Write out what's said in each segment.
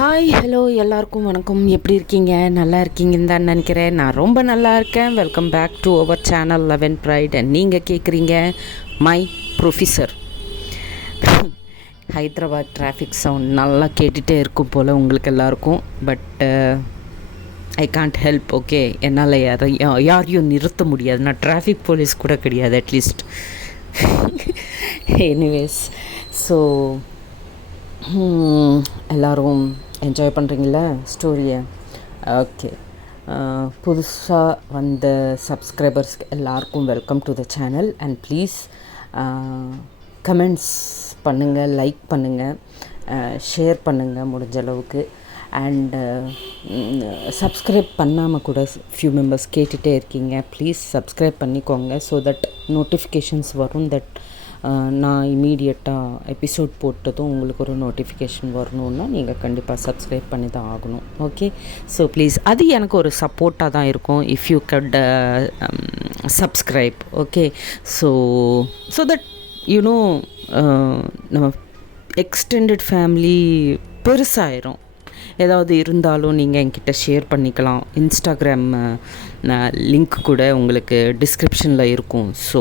Hi hello எல்லாருக்கும் வணக்கம். எப்படி இருக்கீங்க? நல்லா இருக்கீங்கன்னு தான் நினைக்கிறேன். நான் ரொம்ப நல்லா இருக்கேன். Welcome back to our channel eleven fried. And நீங்கள் கேட்குறீங்க my professor. Hyderabad traffic sound நல்லா கேட்டுகிட்டே இருக்கும் போல் உங்களுக்கு எல்லாருக்கும். But I can't help. Okay, என்னால் யாரையும் நிறுத்த முடியாது. நான் டிராஃபிக் போலீஸ் கூட கிடையாது அட்லீஸ்ட். எனிவேஸ், ஸோ எல்லோரும் என்ஜாய் பண்ணுறீங்களா ஸ்டோரியை? ஓகே, புதுசாக வந்த சப்ஸ்கிரைபர்ஸ்க்கு எல்லாருக்கும் welcome to the channel. And please comments பண்ணுங்கள், லைக் பண்ணுங்கள், ஷேர் பண்ணுங்கள் முடிஞ்ச அளவுக்கு. அண்டு சப்ஸ்கிரைப் பண்ணாமல் கூட ஃபியூ மெம்பர்ஸ் கேட்டுகிட்டே இருக்கீங்க. ப்ளீஸ் சப்ஸ்கிரைப் பண்ணிக்கோங்க. ஸோ தட் நோட்டிஃபிகேஷன்ஸ் வரும். தட் நான் இமீடியட்டாக எபிசோட் போட்டதும் உங்களுக்கு ஒரு நோட்டிஃபிகேஷன் வரணுன்னா நீங்கள் கண்டிப்பாக சப்ஸ்கிரைப் பண்ணி தான் ஆகணும். ஓகே, ஸோ ப்ளீஸ், அது எனக்கு ஒரு சப்போர்ட்டாக தான் இருக்கும். If you cut subscribe. Okay, so that you know நம்ம எக்ஸ்டெண்டட் ஃபேமிலி பெருசாயிரும். ஏதாவது இருந்தாலும் நீங்கள் என்கிட்ட ஷேர் பண்ணிக்கலாம். இன்ஸ்டாகிராம் லிங்க் கூட உங்களுக்கு டிஸ்கிரிப்ஷனில் இருக்கும். ஸோ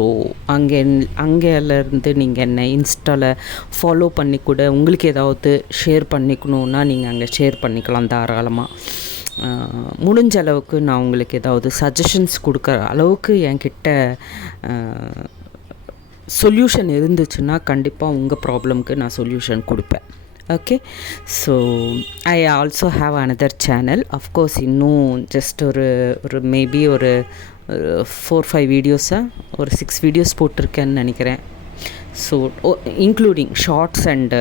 அங்கேருந்து நீங்கள் என்ன இன்ஸ்டாவில் ஃபாலோ பண்ணி கூட உங்களுக்கு ஏதாவது ஷேர் பண்ணிக்கணுன்னா நீங்கள் அங்கே ஷேர் பண்ணிக்கலாம் தாராளமாக. முடிஞ்ச அளவுக்கு நான் உங்களுக்கு ஏதாவது சஜஷன்ஸ் கொடுக்குற அளவுக்கு என்கிட்ட சொல்யூஷன் இருந்துச்சுன்னா கண்டிப்பாக உங்கள் ப்ராப்ளம்க்கு நான் சொல்யூஷன் கொடுப்பேன். Okay, so I also have another channel. Of course இன்னும் ஜஸ்ட் ஒரு மேபி ஒரு 4-5 வீடியோஸாக ஒரு 6 வீடியோஸ் போட்டிருக்கேன்னு நினைக்கிறேன். So including shorts and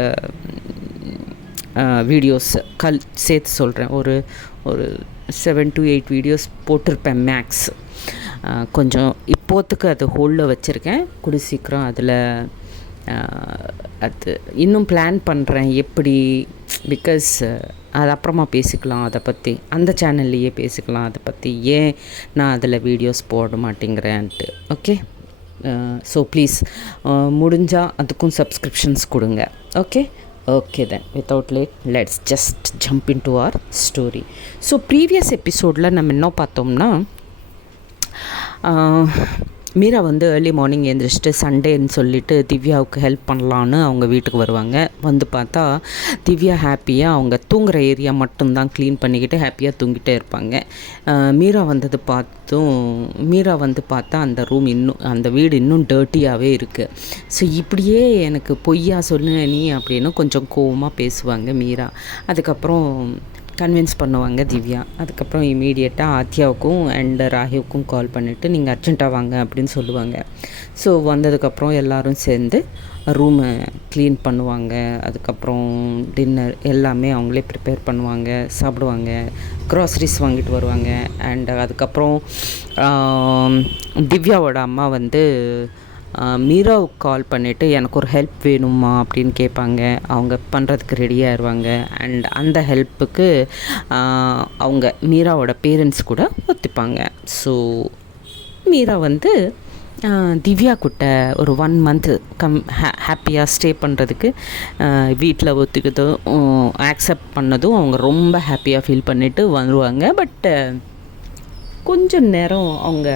videos சேர்த்து சொல்கிறேன். ஒரு 7 to 8 வீடியோஸ் போட்டிருப்பேன் மேக்ஸ். கொஞ்சம் இப்போத்துக்கு அது ஹோல்டில் வச்சுருக்கேன். கூடி சீக்கிரம் அதில் அது இன்னும் பிளான் பண்ணுறேன் எப்படி, பிகாஸ் அது அப்புறமா பேசிக்கலாம். அதை பற்றி அந்த சேனல்லையே பேசிக்கலாம். அதை பற்றி ஏன் நான் அதில் வீடியோஸ் போட மாட்டேங்கிறேன்ட்டு. ஓகே, ஸோ ப்ளீஸ் முடிஞ்சால் அதுக்கும் சப்ஸ்கிரிப்ஷன்ஸ் கொடுங்க. Okay okay then without let's just jump into our story. So previous எபிசோடில் நம்ம என்ன பார்த்தோம்னா, மீரா வந்து ஏர்லி மார்னிங் எழுந்திரிச்சிட்டு சண்டேன்னு சொல்லிவிட்டு திவ்யாவுக்கு ஹெல்ப் பண்ணலான்னு அவங்க வீட்டுக்கு வருவாங்க. வந்து பார்த்தா திவ்யா ஹாப்பியாக அவங்க தூங்குகிற ஏரியா மட்டும்தான் க்ளீன் பண்ணிக்கிட்டு ஹாப்பியாக தூங்கிட்டே இருப்பாங்க. மீரா வந்து பார்த்தா அந்த ரூம் அந்த வீடு இன்னும் டர்ட்டியாகவே இருக்குது. ஸோ இப்படியே எனக்கு பொய்யா சொன்ன நீ அப்படின்னு கொஞ்சம் கோவமாக பேசுவாங்க மீரா. அதுக்கப்புறம் கன்வின்ஸ் பண்ணுவாங்க திவ்யா. அதுக்கப்புறம் இமீடியட்டாக ஆத்யாவுக்கும் அண்ட் ராகிவுக்கும் கால் பண்ணிவிட்டு நீங்கள் அர்ஜென்ட்டாக வாங்க அப்படின்னு சொல்லுவாங்க. ஸோ வந்ததுக்கப்புறம் எல்லோரும் சேர்ந்து ரூமை க்ளீன் பண்ணுவாங்க. அதுக்கப்புறம் டின்னர் எல்லாமே அவங்களே ப்ரிப்பேர் பண்ணுவாங்க, சாப்பிடுவாங்க, க்ராசரிஸ் வாங்கிட்டு வருவாங்க. அண்ட் அதுக்கப்புறம் திவ்யாவோட அம்மா வந்து மீராவுக்கு கால் பண்ணிவிட்டு எனக்கு ஒரு ஹெல்ப் வேணுமா அப்படின்னு கேட்பாங்க. அவங்க பண்ணுறதுக்கு ரெடியாகிடுவாங்க. அண்ட் அந்த ஹெல்ப்புக்கு அவங்க மீராவோட பேரண்ட்ஸ் கூட ஒத்துப்பாங்க. ஸோ மீரா வந்து திவ்யா கிட்ட ஒரு 1 month ஹாப்பியாக ஸ்டே பண்ணுறதுக்கு வீட்டில் ஒத்துக்கிட்டதும் ஆக்செப்ட் பண்ணதும் அவங்க ரொம்ப ஹாப்பியாக ஃபீல் பண்ணிவிட்டு வருவாங்க. பட் கொஞ்சம் நேரம் அவங்க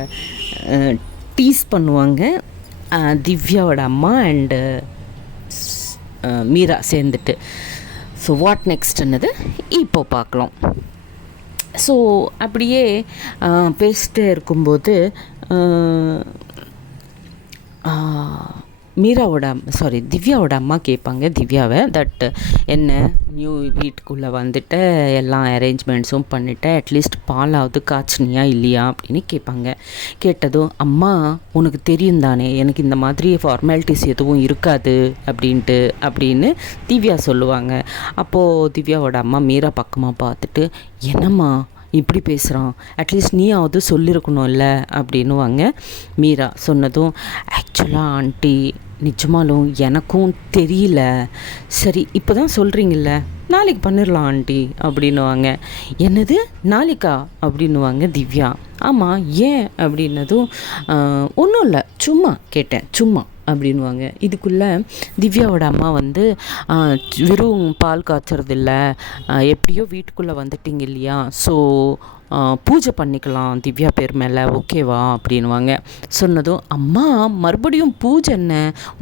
டீஸ் பண்ணுவாங்க திவ்யாவோட அம்மா அண்டு மீரா சேர்ந்துட்டு. ஸோ வாட் நெக்ஸ்ட்ன்னது இப்போ பார்க்கலாம். ஸோ அப்படியே பேசிட்டே இருக்கும்போது திவ்யாவோட அம்மா கேட்பாங்க திவ்யாவை, தட் என்ன நியூ வீட்டுக்குள்ளே வந்துட்டு எல்லா அரேஞ்ச்மெண்ட்ஸும் பண்ணிவிட்டு அட்லீஸ்ட் பாலாவது காய்ச்சினியா இல்லையா அப்படின்னு கேட்பாங்க. கேட்டதும் அம்மா உனக்கு தெரியும் தானே எனக்கு இந்த மாதிரி ஃபார்மாலிட்டிஸ் எதுவும் இருக்காது அப்படின்னு திவ்யா சொல்லுவாங்க. அப்போது திவ்யாவோட அம்மா மீரா பக்கமாக பார்த்துட்டு என்னம்மா இப்படி பேசுகிறான், அட்லீஸ்ட் நீயாவது சொல்லியிருக்கணும்ல அப்படின்னுவாங்க. மீரா சொன்னதும் ஆக்சுவலாக ஆண்டி நிஜமாலும் எனக்கும் தெரியல, சரி இப்போ தான் சொல்கிறீங்கள நாளைக்கு பண்ணிடலாம் ஆண்டி அப்படின்னுவாங்க. என்னது நாளைக்கா அப்படின்னுவாங்க திவ்யா. ஆமாம் ஏன் அப்படின்னதும் ஒன்றும் இல்லை சும்மா கேட்டேன் சும்மா அப்படின்வாங்க. இதுக்குள்ளே திவ்யாவோட அம்மா வந்து வெறும் பால் காய்ச்சறதில்ல, எப்படியோ வீட்டுக்குள்ளே வந்துட்டீங்க இல்லையா, ஸோ பூஜை பண்ணிக்கலாம் திவ்யா பேர் மேலே, ஓகேவா அப்படின்வாங்க. சொன்னதும், அம்மா மறுபடியும் பூஜை என்ன,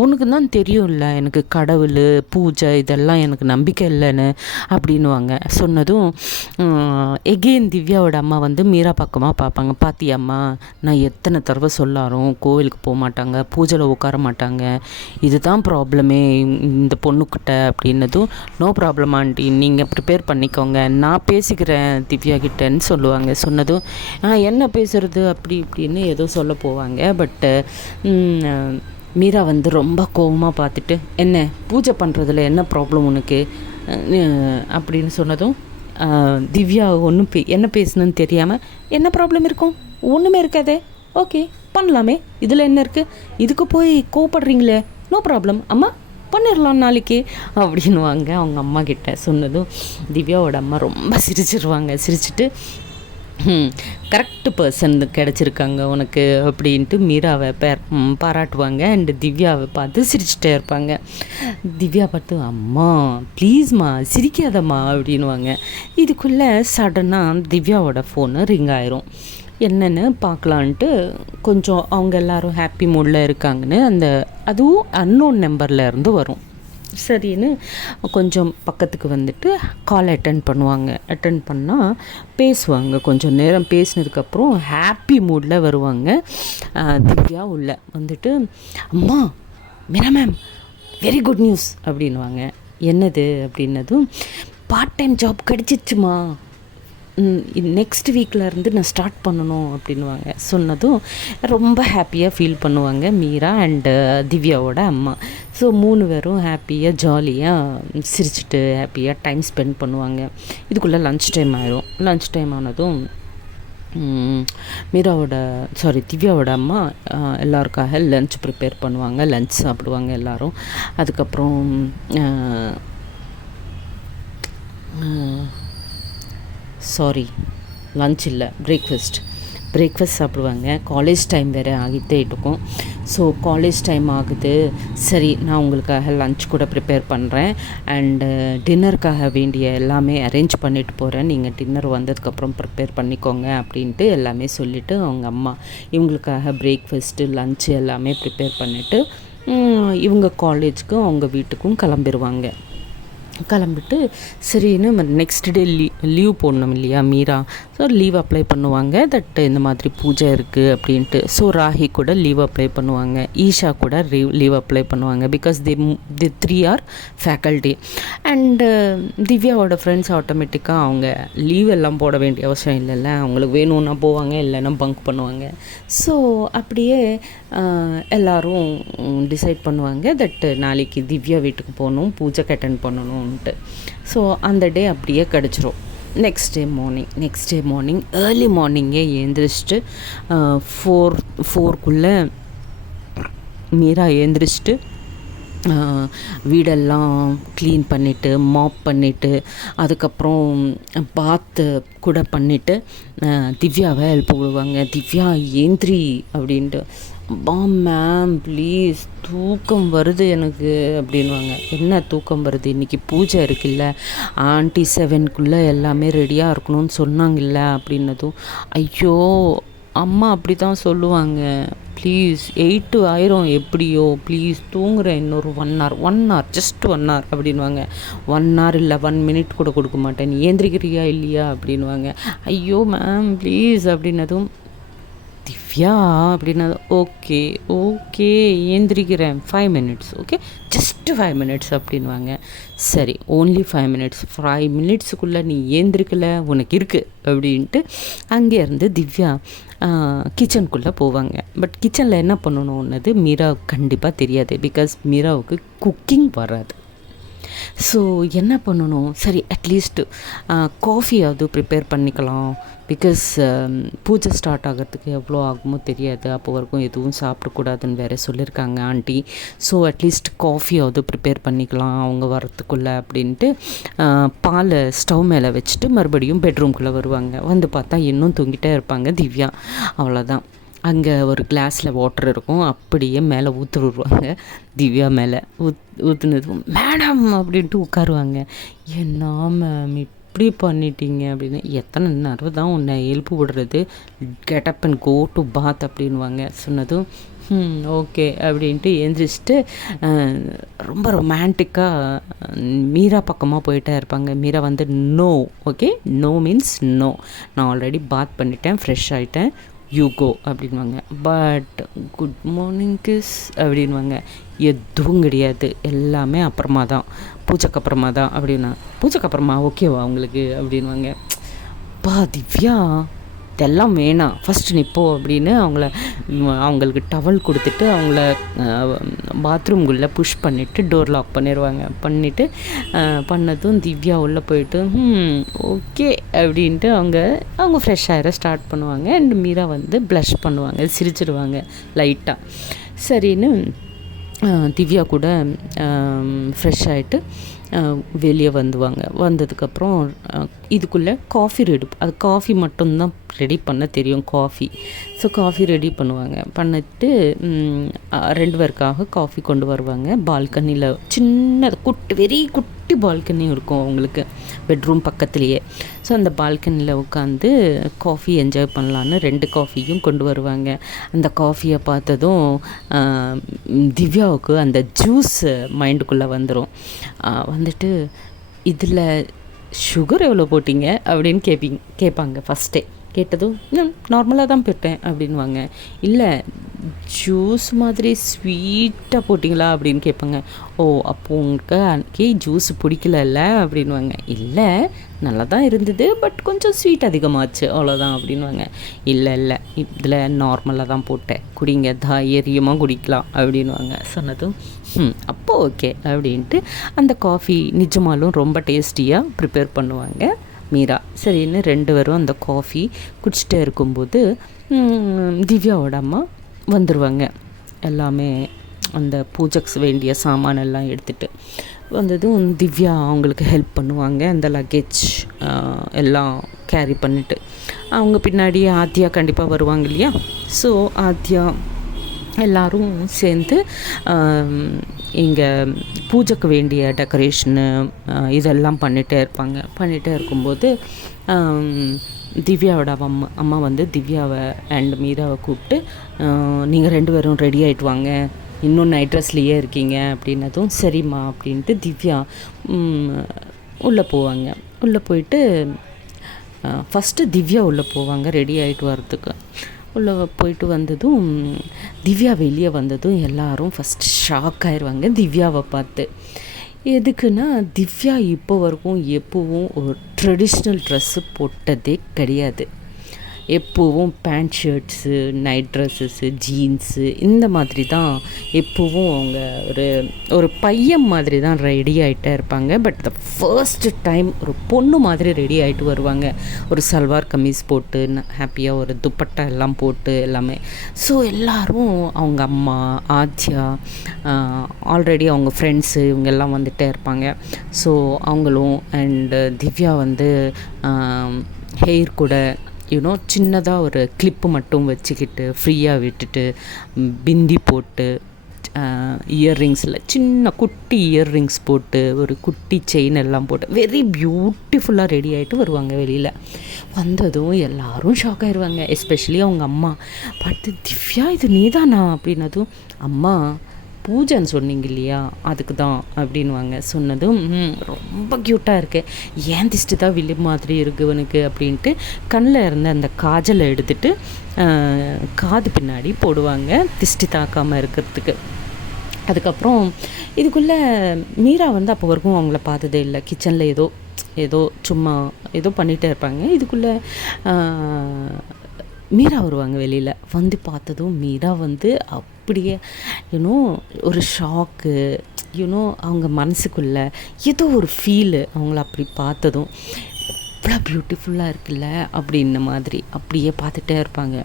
உனக்கு தான் தெரியும்ல எனக்கு கடவுள் பூஜை இதெல்லாம் எனக்கு நம்பிக்கை இல்லைன்னு அப்படின்வாங்க. சொன்னதும் எகெயின் திவ்யாவோட அம்மா வந்து மீரா பக்கமாக பார்ப்பாங்க. பாத்தியம்மா, நான் எத்தனை தடவை சொல்லாரும் கோவிலுக்கு போக மாட்டாங்க, பூஜையில் உட்கார மாட்டாங்க, இதுதான் ப்ராப்ளமே இந்த பொண்ணுக்கிட்ட அப்படின்னதும், நோ ப்ராப்ளம் ஆண்டி, நீங்கள் ப்ரிப்பேர் பண்ணிக்கோங்க, நான் பேசிக்கிறேன் திவ்யா கிட்டேன்னு சொல்லுவாங்க. சொன்னதும் என்ன பேசுறது அப்படி இப்படின்னு ஏதோ சொல்ல போவாங்க. பட்டு மீரா வந்து ரொம்ப கோபமாக பார்த்துட்டு, என்ன பூஜை பண்ணுறதுல என்ன ப்ராப்ளம் உனக்கு அப்படின்னு சொன்னதும், திவ்யா ஒன்றும் என்ன பேசணுன்னு தெரியாமல், என்ன ப்ராப்ளம் இருக்கும், ஒன்றுமே இருக்காதே, ஓகே பண்ணலாமே, இதில் என்ன இருக்குது, இதுக்கு போய் கோவப்படுறீங்களே, நோ ப்ராப்ளம் அம்மா பண்ணிடலாம் நாளைக்கு அப்படின்வாங்க அவங்க அம்மா கிட்ட. சொன்னதும் திவ்யாவோட அம்மா ரொம்ப சிரிச்சிருவாங்க. சிரிச்சுட்டு, கரெக்டு பர்சன் கிடச்சிருக்காங்க உனக்கு அப்படின்ட்டு மீராவை பாராட்டுவாங்க. அண்டு திவ்யாவை பார்த்து சிரிச்சுட்டே இருப்பாங்க. திவ்யா பார்த்து, அம்மா ப்ளீஸ்மா சிரிக்காதம்மா அப்படின்வாங்க. இதுக்குள்ளே சடனாக திவ்யாவோட ஃபோனு ரிங் ஆயிரும். என்னென்னு பார்க்கலான்ட்டு கொஞ்சம் அவங்க எல்லோரும் ஹாப்பி மூடில் இருக்காங்கன்னு அதுவும் அன்னோன் நம்பரில் இருந்து வரும். சரின்னு கொஞ்சம் பக்கத்துக்கு வந்துட்டு கால் அட்டன் பண்ணுவாங்க. அட்டன் பண்ணால் பேசுவாங்க. கொஞ்சம் நேரம் பேசினதுக்கப்புறம் ஹாப்பி மூடில் வருவாங்க. திவ்யா உள்ள வந்துட்டு, அம்மா Meera ma'am very good news அப்படின்வாங்க. என்னது அப்படின்னதும், பார்ட் டைம் ஜாப் கிடச்சிச்சுமா, நெக்ஸ்ட் வீக்கில் நான் ஸ்டார்ட் பண்ணணும் அப்படின்வாங்க. சொன்னதும் ரொம்ப ஹாப்பியாக ஃபீல் பண்ணுவாங்க மீரா அண்டு திவ்யாவோட அம்மா. ஸோ 3 பேரும் ஹாப்பியாக ஜாலியாக சிரிச்சுட்டு ஹாப்பியாக டைம் ஸ்பெண்ட் பண்ணுவாங்க. இதுக்குள்ளே லன்ச் டைம் ஆயிரும். லன்ச் டைம் ஆனதும் திவ்யாவோட அம்மா எல்லாருக்காக லன்ச் ப்ரிப்பேர் பண்ணுவாங்க. லன்ச் சாப்பிடுவாங்க எல்லோரும். அதுக்கப்புறம் லன்ச் இல்லை, பிரேக்ஃபாஸ்ட் சாப்பிடுவாங்க. காலேஜ் டைம் வேறு ஆகிட்டே இருக்கும். ஸோ காலேஜ் டைம் ஆகுது, சரி நான் உங்களுக்காக லன்ச் கூட ப்ரிப்பேர் பண்ணுறேன் அண்டு டின்னருக்காக வேண்டிய எல்லாமே அரேஞ்ச் பண்ணிட்டு போகிறேன், நீங்கள் டின்னர் வந்ததுக்கப்புறம் ப்ரிப்பேர் பண்ணிக்கோங்க அப்படின்ட்டு எல்லாமே சொல்லிவிட்டு அவங்க அம்மா இவங்களுக்காக பிரேக்ஃபாஸ்ட்டு லன்ச்சு எல்லாமே ப்ரிப்பேர் பண்ணிவிட்டு இவங்க காலேஜுக்கும் அவங்க வீட்டுக்கும் கிளம்பிட்டு சரின்னு நெக்ஸ்ட் டே லீவ் போடணும் இல்லையா மீரா. ஸோ லீவ் அப்ளை பண்ணுவாங்க. இந்த மாதிரி பூஜை இருக்குது அப்படின்ட்டு. ஸோ ராகி கூட லீவ் அப்ளை பண்ணுவாங்க. ஈஷா கூட லீவ் அப்ளை பண்ணுவாங்க. Because the 3 are faculty. And திவ்யாவோட ஃப்ரெண்ட்ஸ் ஆட்டோமேட்டிக்காக அவங்க லீவ் எல்லாம் போட வேண்டிய அவசியம் இல்லைல்ல, அவங்களுக்கு வேணும்னா போவாங்க, இல்லைன்னா பங்க் பண்ணுவாங்க. ஸோ அப்படியே எல்லோரும் டிசைட் பண்ணுவாங்க நாளைக்கு திவ்யா வீட்டுக்கு போகணும், பூஜை அட்டெண்ட் பண்ணணும்ன்ட்டு. ஸோ அந்த டே அப்படியே கிடச்சிரும். நெக்ஸ்ட் டே மார்னிங் ஏர்லி மார்னிங்கே எழுந்திரிச்சிட்டு 4 மீரா எழுந்திரிச்சிட்டு வீடெல்லாம் க்ளீன் பண்ணிவிட்டு மாப் பண்ணிவிட்டு அதுக்கப்புறம் பாத்து கூட பண்ணிவிட்டு திவ்யாவை எழுப்ப விடுவாங்க. திவ்யா ஏந்திரி அப்படின்ட்டு. மேம் ப்ளீஸ் தூக்கம் வருது எனக்கு அப்படின்வாங்க. என்ன தூக்கம் வருது, இன்றைக்கி பூஜை இருக்குல்ல, ஆண்டி 7க்குள்ளே எல்லாமே ரெடியாக இருக்கணும்னு சொன்னாங்கல்ல அப்படின்னதும், ஐயோ அம்மா அப்படி தான் சொல்லுவாங்க, ப்ளீஸ் 8 ஆயிரம் எப்படியோ, ப்ளீஸ் தூங்குறேன் இன்னொரு 1 hour ஜஸ்ட் 1 hour அப்படின்வாங்க. 1 hour இல்லை 1 minute கூட கொடுக்க மாட்டேன், நீ ஏந்திரிக்கிறியா இல்லையா அப்படின்வாங்க. ஐயோ மேம் ப்ளீஸ் அப்படின்னதும், திவ்யா அப்படின்னது, ஓகே ஏந்திரிக்கிறேன் 5 minutes, ஓகே ஜஸ்ட் 5 minutes அப்படின்வாங்க. சரி ஓன்லி 5 minutes, 5 minutesக்குள்ளே நீ ஏந்திரிக்கலை உனக்கு இருக்குது அப்படின்ட்டு அங்கேருந்து திவ்யா கிச்சனுக்குள்ளே போவாங்க. பட் கிச்சனில் என்ன பண்ணணுன்னது மீராவுக்கு கண்டிப்பாக தெரியாது. பிகாஸ் மீராவுக்கு குக்கிங் வராது. ஸோ என்ன பண்ணணும், சரி அட்லீஸ்ட்டு காஃபியாவது ப்ரிப்பேர் பண்ணிக்கலாம். பிகாஸ் பூஜை ஸ்டார்ட் ஆகிறதுக்கு எவ்வளோ ஆகுமோ தெரியாது, அப்போ வரைக்கும் எதுவும் சாப்பிடக்கூடாதுன்னு வேறு சொல்லியிருக்காங்க ஆண்டி. ஸோ அட்லீஸ்ட் காஃபியாவது ப்ரிப்பேர் பண்ணிக்கலாம் அவங்க வரத்துக்குள்ளே அப்படின்ட்டு பாலை ஸ்டவ் மேலே வச்சுட்டு மறுபடியும் பெட்ரூம்குள்ளே வருவாங்க. வந்து பார்த்தா இன்னும் தூங்கிட்டே இருப்பாங்க திவ்யா. அவ்வளோதான். அங்கே ஒரு கிளாஸில் வாட்டர் இருக்கும், அப்படியே மேலே ஊற்று விடுவாங்க. திவ்யா மேலே ஊற்றுனதும் மேடம் அப்படின்ட்டு உட்காருவாங்க. என்ன மேம் இப்படி பண்ணிட்டீங்க அப்படின்னு. எத்தனை நேரம் தான் உன்னை எழுப்பு விடுறது, கெட்டப் அண்ட் கோ டு பாத் அப்படின்வாங்க. சொன்னதும் ஓகே அப்படின்ட்டு எழுந்திரிச்சிட்டு ரொம்ப ரொமான்டிக்காக மீரா பக்கமாக போயிட்டே இருப்பாங்க. மீரா வந்து no, okay, no means no, நான் ஆல்ரெடி பாத் பண்ணிட்டேன், ஃப்ரெஷ் ஆகிட்டேன், யூ கோ அப்படின்வாங்க. பட் குட் மார்னிங் கிஸ் அப்படின்வாங்க. எதுவும் கிடையாது, எல்லாமே அப்புறமா தான், பூஜைக்கு அப்புறமா தான் அப்படின்னா. பூஜைக்கு அப்புறமா ஓகேவா உங்களுக்கு அப்படின்வாங்க. பா திவ்யா இதெல்லாம் வேணாம், ஃபஸ்ட்டு நிற்போ அப்படின்னு அவங்களுக்கு டவல் கொடுத்துட்டு அவங்கள பாத்ரூம்குள்ளே புஷ் பண்ணிவிட்டு டோர் லாக் பண்ணிவிட்டு பண்ணதும் திவ்யா உள்ளே போயிட்டு ஓகே அப்படின்ட்டு அவங்க ஃப்ரெஷ் ஆகிற ஸ்டார்ட் பண்ணுவாங்க. அண்ட் மீரா வந்து ப்ளஷ் பண்ணுவாங்க, சிரிச்சிடுவாங்க லைட்டாக. சரின்னு திவ்யா கூட ஃப்ரெஷ் ஆகிட்டு வெளியே வந்ததுக்கப்புறம் இதுக்குள்ளே காஃபி அது காஃபி மட்டும்தான் ரெடி பண்ண தெரியும், காஃபி. ஸோ காஃபி ரெடி பண்ணிட்டு 2 பேருக்காக காஃபி கொண்டு வருவாங்க. பால்கனியில் சின்ன வெரி குட்டி பால்கனி இருக்கும் அவங்களுக்கு, பெட்ரூம் பக்கத்துலேயே. ஸோ அந்த பால்கனியில் உட்காந்து காஃபி என்ஜாய் பண்ணலான்னு 2 காஃபியும் கொண்டு வருவாங்க. அந்த காஃபியை பார்த்ததும் திவ்யாவுக்கு அந்த ஜூஸ் மைண்டுக்குள்ளே வந்துடும். வந்துட்டு இதில் சுகர் எவ்வளோ போட்டிங்க அப்படின்னு கேட்பாங்க ஃபஸ்ட்டே. கேட்டதும் நார்மலாக தான் போட்டேன் அப்படின்வாங்க. இல்லை ஜூஸ் மாதிரி ஸ்வீட்டாக போட்டிங்களா அப்படின்னு கேட்பாங்க. ஓ அப்போ உங்களுக்கு அன்றைக்கி ஜூஸ் பிடிக்கலல்ல அப்படின்வாங்க. இல்லை நல்லா தான் இருந்தது, பட் கொஞ்சம் ஸ்வீட் அதிகமாச்சு அவ்வளோதான் அப்படின்வாங்க. இல்லை இதில் நார்மலாக தான் போட்டேன், குடிங்க, தைரியமாக குடிக்கலாம் அப்படின்வாங்க. சொன்னதும் அப்போ ஓகே அப்படின்ட்டு அந்த காஃபி நிஜமாலும் ரொம்ப டேஸ்டியாக ப்ரிப்பேர் பண்ணுவாங்க மீரா. சரின்னு 2 பேரும் அந்த காஃபி குடிச்சிட்டே இருக்கும்போது திவ்யாவோட அம்மா வந்துடுவாங்க. எல்லாமே அந்த பூஜைக்கு வேண்டிய சாமானெல்லாம் எடுத்துகிட்டு வந்ததும் திவ்யா அவங்களுக்கு ஹெல்ப் பண்ணுவாங்க. அந்த லக்கேஜ் எல்லாம் கேரி பண்ணிவிட்டு அவங்க பின்னாடி ஆத்யா கண்டிப்பாக வருவாங்க இல்லையா. ஸோ ஆத்யா எல்லோரும் சேர்ந்து இங்கே பூஜைக்கு வேண்டிய டெக்கரேஷனு இதெல்லாம் பண்ணிகிட்டே இருக்கும்போது திவ்யாவோட அம்மா வந்து திவ்யாவை அண்ட் மீராவை கூப்பிட்டு நீங்கள் 2 பேரும் ரெடி ஆகிட்டு வாங்க, இன்னும் நைட் ட்ரெஸ்லேயே இருக்கீங்க அப்படின்னதும் சரிம்மா அப்படின்ட்டு திவ்யா உள்ளே போவாங்க. உள்ளே போயிட்டு ஃபஸ்ட்டு திவ்யா உள்ளே போவாங்க ரெடி ஆகிட்டு வர்றதுக்கு. உள்ளே போயிட்டு வந்ததும் திவ்யா வெளியே வந்ததும் எல்லோரும் ஃபஸ்ட் ஷாக் ஆயிடுவாங்க திவ்யாவை பார்த்து. எதுக்குன்னா திவ்யா இப்போ வரைக்கும் எப்போவும் ஒரு ட்ரெடிஷ்னல் ட்ரெஸ்ஸு போட்டதே கிடையாது. எப்போவும் pant shirts, night dresses, jeans இந்த மாதிரி தான் எப்போவும் அவங்க ஒரு பையன் மாதிரி தான் ரெடி ஆகிட்டே இருப்பாங்க. பட் த ஃபர்ஸ்ட் டைம் ஒரு பொண்ணு மாதிரி ரெடி ஆகிட்டு வருவாங்க. ஒரு சல்வார் கமீஸ் போட்டு ஹாப்பியாக ஒரு துப்பட்டா எல்லாம் போட்டு எல்லாமே. ஸோ எல்லோரும் அவங்க அம்மா, ஆத்யா, ஆல்ரெடி அவங்க ஃப்ரெண்ட்ஸு இவங்கெல்லாம் வந்துகிட்டே இருப்பாங்க. ஸோ அவங்களும் அண்டு திவ்யா வந்து ஹெயிர் கூட சின்னதாக ஒரு கிளிப்பு மட்டும் வச்சுக்கிட்டு ஃப்ரீயாக விட்டுட்டு பிந்தி போட்டு இயர்ரிங்ஸில் சின்ன குட்டி இயர்ரிங்ஸ் போட்டு ஒரு குட்டி செயின் எல்லாம் போட்டு வெரி பியூட்டிஃபுல்லாக ரெடி ஆகிட்டு வருவாங்க. வெளியில் வந்ததும் எல்லோரும் ஷாக் ஆயிடுவாங்க. எஸ்பெஷலி அவங்க அம்மா பார்த்து திவ்யா இது நீதானா அப்படின்னதும் அம்மா பூஜைன்னு சொன்னீங்க இல்லையா அதுக்கு தான் அப்படின்வாங்க. சொன்னதும் ரொம்ப க்யூட்டாக இருக்குது, ஏன் திஷ்டி தான் வில்லி மாதிரி இருக்குது இவனுக்கு அப்படின்ட்டு கண்ணில் இருந்த அந்த காஜலை எடுத்துகிட்டு காது பின்னாடி போடுவாங்க திஷ்டி தாக்காமல் இருக்கிறதுக்கு. அதுக்கப்புறம் இதுக்குள்ளே மீரா வந்து அப்போ வரைக்கும் அவங்கள பார்த்ததே இல்லை. கிச்சனில் ஏதோ சும்மா ஏதோ பண்ணிகிட்டே இருப்பாங்க. இதுக்குள்ளே மீரா வருவாங்க. வெளியில் வந்து பார்த்ததும் மீரா வந்து அப்படியே ஒரு ஷாக்கு, அவங்க மனசுக்குள்ளே ஏதோ ஒரு ஃபீலு. அவங்கள அப்படி பார்த்ததும் இவ்வளோ பியூட்டிஃபுல்லாக இருக்குல்ல அப்படின்ன மாதிரி அப்படியே பார்த்துட்டே இருப்பாங்க.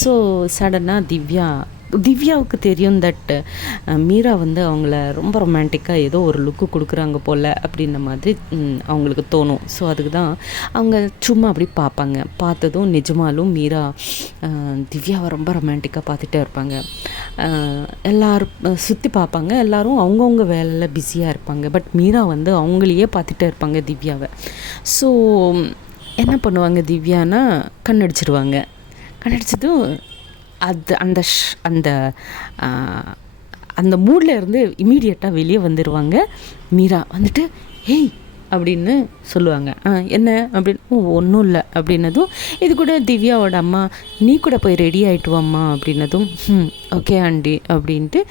ஸோ சடனாக திவ்யா திவ்யாவுக்கு தெரியும் தட் மீரா வந்து அவங்கள ரொம்ப ரொமான்டிக்காக ஏதோ ஒரு லுக்கு கொடுக்குறாங்க போல் அப்படின்ன மாதிரி அவங்களுக்கு தோணும். ஸோ அதுக்கு தான் அவங்க சும்மா அப்படி பார்ப்பாங்க. பார்த்ததும் நிஜமாலும் மீரா திவ்யாவை ரொம்ப ரொமான்டிக்காக பார்த்துட்டே இருப்பாங்க. எல்லோரும் சுற்றி பார்ப்பாங்க. எல்லோரும் அவங்கவுங்க வேலையில் பிஸியாக இருப்பாங்க. பட் மீரா வந்து அவங்களையே பார்த்துட்டே இருப்பாங்க திவ்யாவை. ஸோ என்ன பண்ணுவாங்க திவ்யானா கண்ணடிச்சிடுவாங்க. கண்ணடிச்சதும் அது அந்த அந்த அந்த மூடில் இருந்து இமீடியட்டாக வெளியே வந்துடுவாங்க. மீரா வந்துட்டு ஹேய் அப்படின்னு சொல்லுவாங்க. என்ன அப்படின்னு ஒன்றும் இல்லை அப்படின்னதும் இது கூட திவ்யாவோட அம்மா நீ கூட போய் ரெடி ஆகிட்டு வாம்மா அப்படின்னதும் ஓகே ஆண்டி அப்படின்ட்டு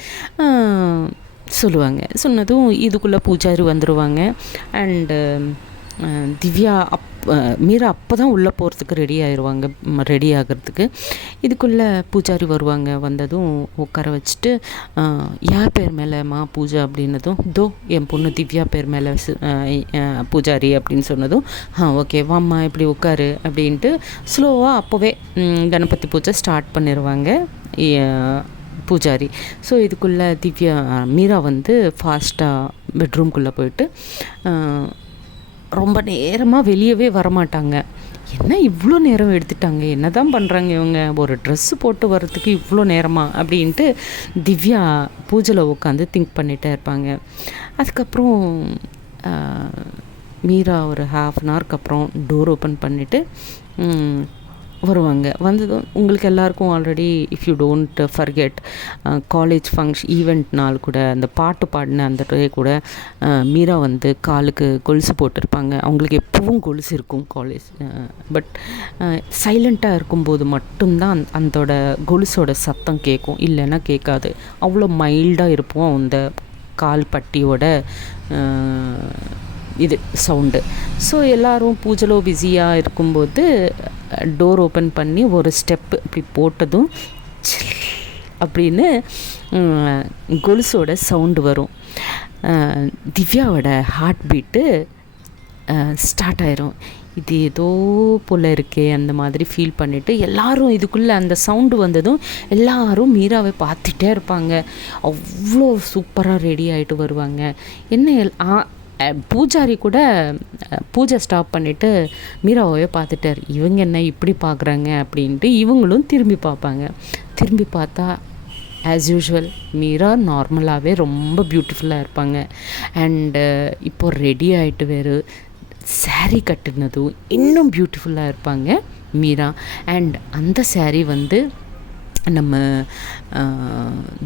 சொல்லுவாங்க. சொன்னதும் இதுக்குள்ளே பூஜாரி வந்துடுவாங்க. அண்டு திவ்யா மீரா அப்போ தான் உள்ளே போகிறதுக்கு ரெடி ஆகிறதுக்கு. இதுக்குள்ளே பூஜாரி வருவாங்க. வந்ததும் உட்கார வச்சுட்டு யார் பேர் மேலேம்மா பூஜை அப்படின்னதும் தோ என் பொண்ணு திவ்யா பேர் மேலே பூஜாரி அப்படின்னு சொன்னதும் ஓகே வாம்மா இப்படி உட்காரு அப்படின்ட்டு ஸ்லோவாக அப்போவே கணபதி பூஜை ஸ்டார்ட் பண்ணிடுவாங்க பூஜாரி. ஸோ இதுக்குள்ளே மீரா வந்து ஃபாஸ்ட்டாக பெட்ரூம்குள்ளே போயிட்டு ரொம்ப நேரமாக வெளியவே வரமாட்டாங்க. என்ன இவ்வளோ நேரம் எடுத்துட்டாங்க, என்ன தான் பண்ணுறாங்க இவங்க, ஒரு ட்ரெஸ்ஸு போட்டு வர்றதுக்கு இவ்வளோ நேரமா அப்படின்ட்டு திவ்யா பூஜையில் உட்காந்து திங்க் பண்ணிகிட்டே இருப்பாங்க. அதுக்கப்புறம் மீரா ஒரு 1/2 hour அப்புறம் டோர் ஓப்பன் பண்ணிவிட்டு வருவாங்க. வந்ததும் உங்களுக்கு எல்லாருக்கும் already if you don't forget college event நாள் கூட அந்த பாட்டு பாடின அந்த டே கூட மீரா வந்து காலுக்கு கொலுசு போட்டிருப்பாங்க. அவங்களுக்கு எப்பவும் கொலுசு இருக்கும் காலேஜ். பட் சைலண்ட்டாக இருக்கும்போது மட்டும்தான் அதோட கொலுசோட சத்தம் கேட்கும், இல்லைன்னா கேட்காது. அவ்வளோ மைல்டாக இருப்போம் அந்த கால் பட்டியோட இது சவுண்டு. ஸோ எல்லோரும் பூஜைலோ பிஸியாக இருக்கும்போது டோர் ஓப்பன் பண்ணி ஒரு ஸ்டெப்பு இப்படி போட்டதும் அப்படின்னு கொலுசோட சவுண்டு வரும். திவ்யாவோட ஹார்ட் பீட்டு ஸ்டார்ட் ஆயிரும். இது ஏதோ போல் இருக்கே அந்த மாதிரி ஃபீல் பண்ணிவிட்டு எல்லோரும் இதுக்குள்ளே அந்த சவுண்டு வந்ததும் எல்லோரும் மீராவை பார்த்துட்டே இருப்பாங்க. அவ்வளோ சூப்பராக ரெடி ஆகிட்டு வருவாங்க. என்ன பூஜாரி கூட பூஜை ஸ்டாப் பண்ணிவிட்டு மீராவை பார்த்துட்டார். இவங்க என்ன இப்படி பார்க்குறாங்க அப்படின்ட்டு இவங்களும் திரும்பி பார்ப்பாங்க. திரும்பி பார்த்தா ஆஸ் யூஷுவல் மீரா நார்மலாகவே ரொம்ப பியூட்டிஃபுல்லாக இருப்பாங்க. அண்டு இப்போது ரெடி ஆகிட்டு வேறு சாரீ கட்டுனதும் இன்னும் பியூட்டிஃபுல்லாக இருப்பாங்க மீரா. அண்ட் அந்த சாரீ வந்து நம்ம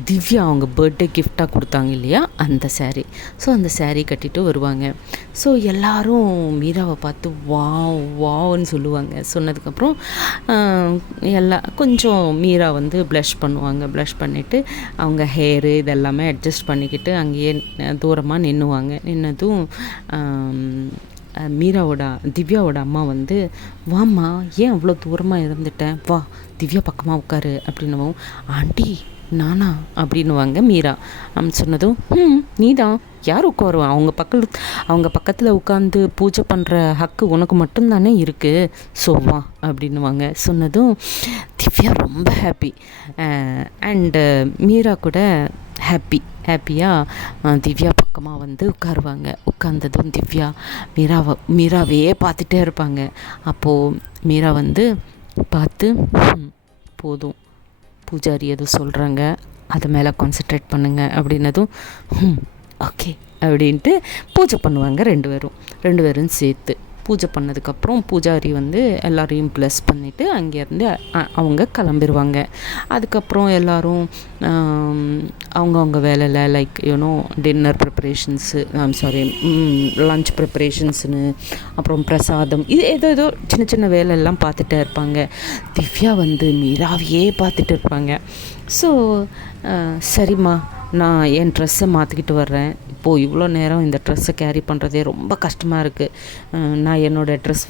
திவ்யா அவங்க பர்த்டே கிஃப்டாக கொடுத்தாங்க இல்லையா அந்த சாரீ. ஸோ அந்த சாரீ கட்டிட்டு வருவாங்க. ஸோ எல்லோரும் மீராவை பார்த்து வாவ்னு சொல்லுவாங்க. சொன்னதுக்கப்புறம் கொஞ்சம் மீரா வந்து ப்ளஷ் பண்ணுவாங்க. ப்ளஷ் பண்ணிவிட்டு அவங்க ஹேரு இதெல்லாமே அட்ஜஸ்ட் பண்ணிக்கிட்டு அங்கேயே தூரமாக நின்றுவாங்க. நின்னதும் திவ்யாவோட அம்மா வந்து வாம்மா ஏன் அவ்வளோ தூரமாக இருந்துட்டேன், வா திவ்யா பக்கமாக உட்காரு அப்படின்னுவோம். ஆண்டி நானா அப்படின்னுவாங்க மீரா. சொன்னதும் நீ தான் யார் உட்காருவா, அவங்க பக்கத்தில் உட்காந்து பூஜை பண்ணுற ஹக்கு உனக்கு மட்டும்தானே இருக்குது, ஸோ வா அப்படின்னுவாங்க. சொன்னதும் திவ்யா ரொம்ப ஹாப்பி. அண்டு மீரா கூட ஹாப்பியாக திவ்யா பக்கமாக வந்து உட்காருவாங்க. உட்கார்ந்ததும் திவ்யா மீராவையே பார்த்துட்டே இருப்பாங்க. அப்போது மீரா வந்து பார்த்து போதும் பூஜாரி எதுவும் சொல்கிறாங்க அது மேலே கான்சன்ட்ரேட் பண்ணுங்க அப்படின்னதும் ஓகே அப்படின்ட்டு பூஜை பண்ணுவாங்க. ரெண்டு பேரும் சேர்த்து பூஜை பண்ணதுக்கப்புறம் பூஜாரி வந்து எல்லோரையும் ப்ளஸ் பண்ணிவிட்டு அங்கேருந்து அவங்க கிளம்பிடுவாங்க. அதுக்கப்புறம் எல்லோரும் அவங்கவுங்க வேலையில் லைக் டின்னர் ப்ரிப்பரேஷன்ஸு லன்ச் ப்ரிப்பரேஷன்ஸுன்னு அப்புறம் பிரசாதம் இது ஏதோ சின்ன சின்ன வேலையெல்லாம் பார்த்துட்டே இருப்பாங்க. திவ்யா வந்து மீராவையே பார்த்துட்டு இருப்பாங்க. ஸோ சரிம்மா நான் என் ட்ரெஸ்ஸை மாற்றிக்கிட்டு வர்றேன், இப்போது இவ்வளோ நேரம் இந்த ட்ரெஸ்ஸை கேரி பண்ணுறதே ரொம்ப கஷ்டமாக இருக்குது, நான் என்னோடய ட்ரெஸ்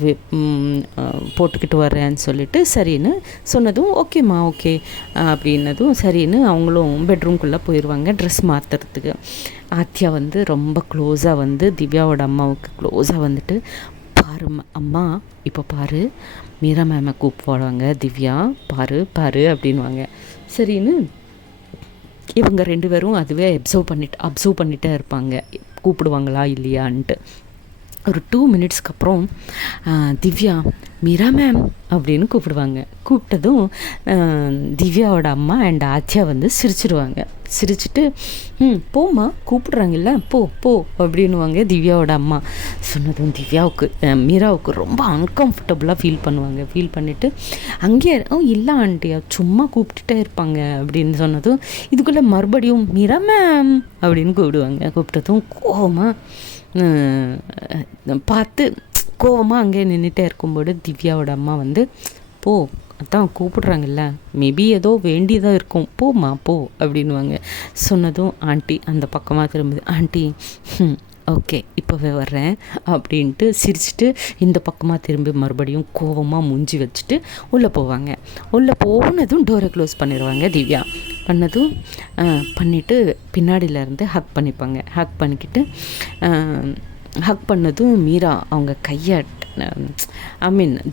போட்டுக்கிட்டு வர்றேன்னு சொல்லிவிட்டு சரின்னு சொன்னதும் ஓகேம்மா ஓகே அப்படின்னதும் சரின்னு அவங்களும் பெட்ரூம்குள்ளே போயிடுவாங்க ட்ரெஸ் மாற்றுறதுக்கு. ஆத்யா வந்து ரொம்ப க்ளோஸாக வந்து திவ்யாவோட அம்மாவுக்கு க்ளோஸாக வந்துட்டு பாரு அம்மா இப்போ பாரு மீரா மேமை கூப்பிடுவாங்க திவ்யா பாரு அப்படின்வாங்க. சரின்னு இவங்க 2 பேரும் அதுவே அப்சர்வ் பண்ணிகிட்டே இருப்பாங்க, கூப்பிடுவாங்களா இல்லையான்ட்டு. ஒரு 2 மினிட்ஸ்க்கு அப்புறம் திவ்யா மீரா மேம் அப்படின்னு கூப்பிடுவாங்க. கூப்பிட்டதும் திவ்யாவோட அம்மா அண்ட் ஆச்சியா வந்து சிரிச்சிடுவாங்க. சிரிச்சுட்டு போம்மா கூப்பிடுறாங்கல்ல போ போ அப்படின்வாங்க திவ்யாவோட அம்மா. சொன்னதும் மீராவுக்கு ரொம்ப அன்கம்ஃபர்டபுளாக ஃபீல் பண்ணிவிட்டு அங்கேயே இல்லை ஆண்டியா சும்மா கூப்பிட்டுட்டே இருப்பாங்க அப்படின்னு சொன்னதும் இதுக்குள்ளே மறுபடியும் மீரா மேம் அப்படின்னு கூப்பிட்டதும் கோவமாக அங்கேயே நின்றுட்டே இருக்கும்போது திவ்யாவோட அம்மா வந்து போ அதான் கூப்பிடுறாங்கல்ல மேபி ஏதோ வேண்டியதாக இருக்கும் போம்மா போ அப்படின்வாங்க. சொன்னதும் ஆண்டி அந்த பக்கமாக திரும்புது. ஆண்டி ஓகே இப்போவே வர்றேன் அப்படின்ட்டு சிரிச்சுட்டு இந்த பக்கமாக திரும்பி மறுபடியும் கோவமாக மூஞ்சி வச்சுட்டு உள்ளே போவாங்க. உள்ளே போனதும் டோரை க்ளோஸ் பண்ணிடுவாங்க திவ்யா. பண்ணிவிட்டு பின்னாடியிலேருந்து ஹக் பண்ணிப்பாங்க. ஹக் பண்ணிக்கிட்டு ஹக் பண்ணதும் மீரா அவங்க கையை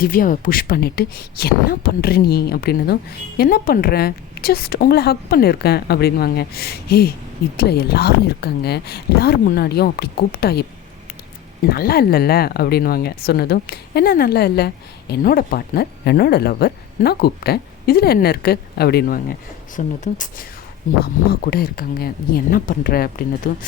திவ்யாவை புஷ் பண்ணிவிட்டு என்ன பண்ணுற நீ அப்படின்னதும் என்ன பண்ணுறேன் ஜஸ்ட் உங்களை ஹக் பண்ணியிருக்கேன் அப்படின்வாங்க. இதில் எல்லோரும் இருக்காங்க, எல்லோரும் முன்னாடியும் அப்படி கூப்பிட்டா நல்லா இல்லைல்ல அப்படின்வாங்க. சொன்னதும் என்ன நல்லா இல்லை, என்னோடய பார்ட்னர் என்னோடய லவ்வர் நான் கூப்பிட்டேன், இதில் என்ன இருக்குது அப்படின்வாங்க. சொன்னதும் உங்கள் அம்மா கூட இருக்காங்க, நீ என்ன பண்ணுற அப்படின்னதும்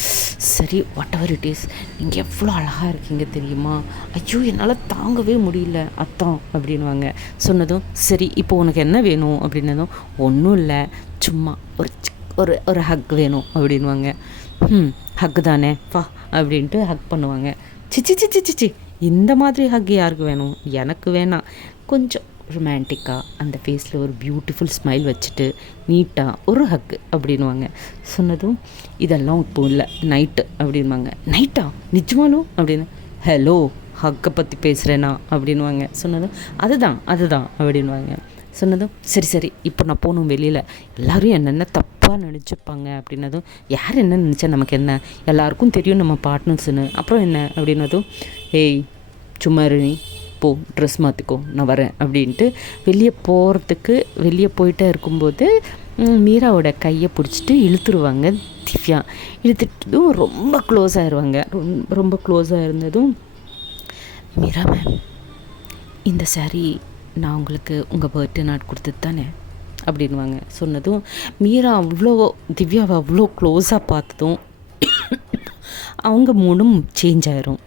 சரி வாட் எவர் இட் இஸ், நீங்கள் எவ்வளோ அழகாக இருக்கீங்க தெரியுமா, ஐயோ என்னால் தாங்கவே முடியல அத்தான் அப்படின்வாங்க. சொன்னதும் சரி இப்போ உனக்கு என்ன வேணும் அப்படின்னதும் ஒன்றும் இல்லை சும்மா ஒரு ஹக் வேணும் அப்படின்வாங்க. ஹக்கு தானே வா அப்படின்ட்டு ஹக் பண்ணுவாங்க. சிச்சி இந்த மாதிரி ஹக் யாருக்கு வேணும், எனக்கு வேணாம், கொஞ்சம் ரொமான்டிக்காக அந்த ஃபேஸில் ஒரு பியூட்டிஃபுல் ஸ்மைல் வச்சுட்டு நீட்டாக ஒரு ஹக்கு அப்படின்வாங்க. சொன்னதும் இதெல்லாம் இப்போ இல்லை நைட்டு அப்படின்வாங்க. நைட்டா நிஜமாலும் அப்படின்னு ஹலோ ஹக்கை பற்றி பேசுகிறேனா அப்படின்வாங்க. சொன்னதும் அதுதான் அப்படின்வாங்க. சொன்னதும் சரி இப்போ நான் போகணும் வெளியில், எல்லோரும் என்னென்ன தப்பாக நினச்சிப்பாங்க அப்படின்னதும் யார் என்ன நினச்சா நமக்கு என்ன, எல்லாருக்கும் தெரியும் நம்ம பார்ட்னர்ஸ்னு, அப்புறம் என்ன அப்படின்னதும் சும்மா நீ போ ட்ரெஸ் மாற்றிக்கோ நான் வரேன் அப்படின்ட்டு வெளியே போயிட்டே இருக்கும்போது மீராவோட கையை பிடிச்சிட்டு இழுத்துருவாங்க திவ்யா. இழுத்துட்டதும் ரொம்ப க்ளோஸ் ஆயிடுவாங்க. ரொம்ப க்ளோஸாக இருந்ததும் மீரா மேம் இந்த சாரீ நான் உங்களுக்கு உங்கள் பர்த்டே நாட் கொடுத்தது தானே அப்படின்வாங்க. சொன்னதும் மீரா திவ்யாவை அவ்வளோ க்ளோஸாக பார்த்ததும் அவங்க மூடும் சேஞ்ச் ஆயிரும்.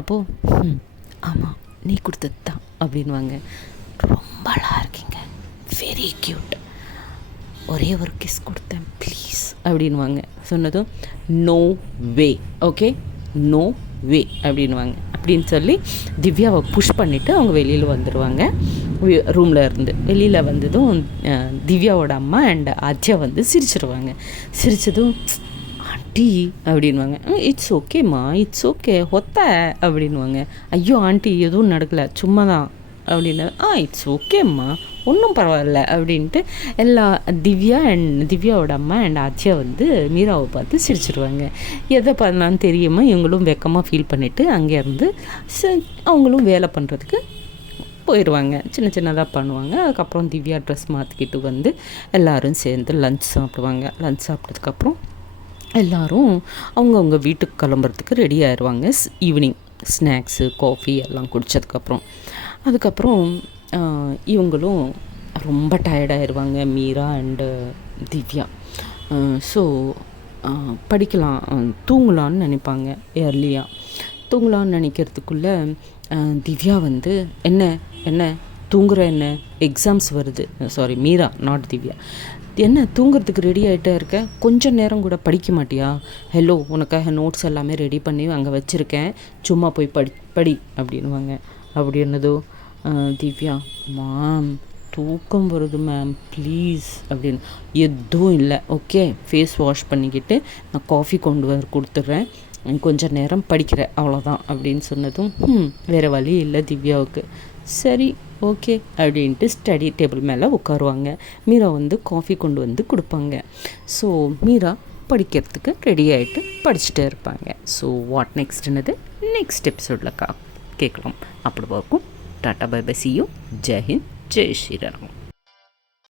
அப்போது ஆமாம் நீ கொடுத்தது தான் அப்படின்வாங்க. ரொம்ப அழகாக இருக்கீங்க, வெரி க்யூட், ஒரே ஒரு கிஸ் கொடுத்தேன் ப்ளீஸ் அப்படின்வாங்க. சொன்னதும் no way okay no way அப்படின்வாங்க. அப்படின்னு சொல்லி திவ்யாவை புஷ் பண்ணிவிட்டு அவங்க வெளியில் வந்துடுவாங்க. ரூமில் இருந்து வெளியில் வந்ததும் திவ்யாவோட அம்மா அண்ட் ஆச்சியா வந்து சிரிச்சிடுவாங்க. சிரித்ததும் ஆண்டி அப்படின்வாங்க. இட்ஸ் ஓகேம்மா இட்ஸ் ஓகே ஒத்த அப்படின்வாங்க. ஐயோ ஆண்டி எதுவும் நடக்கலை சும்மா தான் அப்படின்னு இட்ஸ் ஓகேம்மா ஒன்றும் பரவாயில்ல அப்படின்ட்டு திவ்யாவோட அம்மா அண்ட் ஆச்சியா வந்து மீராவை பார்த்து சிரிச்சிடுவாங்க. எதை பண்ணான்னு தெரியாமல் இவங்களும் வெக்கமாக ஃபீல் பண்ணிவிட்டு அங்கேருந்து அவங்களும் வேலை பண்ணுறதுக்கு போயிடுவாங்க. சின்னதாக பண்ணுவாங்க. அதுக்கப்புறம் திவ்யா ட்ரெஸ் மாற்றிக்கிட்டு வந்து எல்லோரும் சேர்ந்து லஞ்ச் சாப்பிடுவாங்க. லஞ்ச் சாப்பிட்டதுக்கப்புறம் எல்லோரும் அவங்கவுங்க வீட்டுக்கு கிளம்புறதுக்கு ரெடி ஆயிடுவாங்க. ஈவினிங் ஸ்நாக்ஸு காஃபி எல்லாம் குடித்ததுக்கப்புறம் அதுக்கப்புறம் இவங்களும் ரொம்ப டயர்டாகிடுவாங்க மீரா அண்டு திவ்யா. ஸோ தூங்கலான்னு நினைப்பாங்க. ஏர்லியாக தூங்கலான்னு நினைக்கிறதுக்குள்ளே திவ்யா வந்து என்ன தூங்குற என்ன எக்ஸாம்ஸ் வருது, சாரி மீரா நாட் திவ்யா, என்ன தூங்குறதுக்கு ரெடி ஆகிட்டே இருக்க, கொஞ்சம் நேரம் கூட படிக்க மாட்டியா, ஹலோ உனக்காக நோட்ஸ் எல்லாமே ரெடி பண்ணி அங்கே வச்சுருக்கேன் சும்மா போய் படி அப்படின்வாங்க. அப்படின்னதோ திவ்யா மேம் தூக்கம் வருது மேம் ப்ளீஸ் அப்படின்னு. எதுவும் இல்லை ஓகே ஃபேஸ் வாஷ் பண்ணிக்கிட்டு நான் காஃபி கொடுத்துட்றேன், கொஞ்சம் நேரம் படிக்கிறேன் அவ்வளோதான் அப்படின்னு சொன்னதும் வேறு வழி இல்லை திவ்யாவுக்கு. சரி ஓகே அப்படின்ட்டு ஸ்டடி டேபிள் மேலே உட்காருவாங்க. மீரா வந்து காஃபி கொண்டு வந்து கொடுப்பாங்க. ஸோ மீரா படிக்கிறதுக்கு ரெடி ஆகிட்டு படிச்சுட்டே இருப்பாங்க. ஸோ வாட் நெக்ஸ்ட்னது நெக்ஸ்ட் எபிசோடில் கேட்கலாம். அப்படி பார்க்கும். Tata bye bye, see you, Jai Hind, Jai Sriram.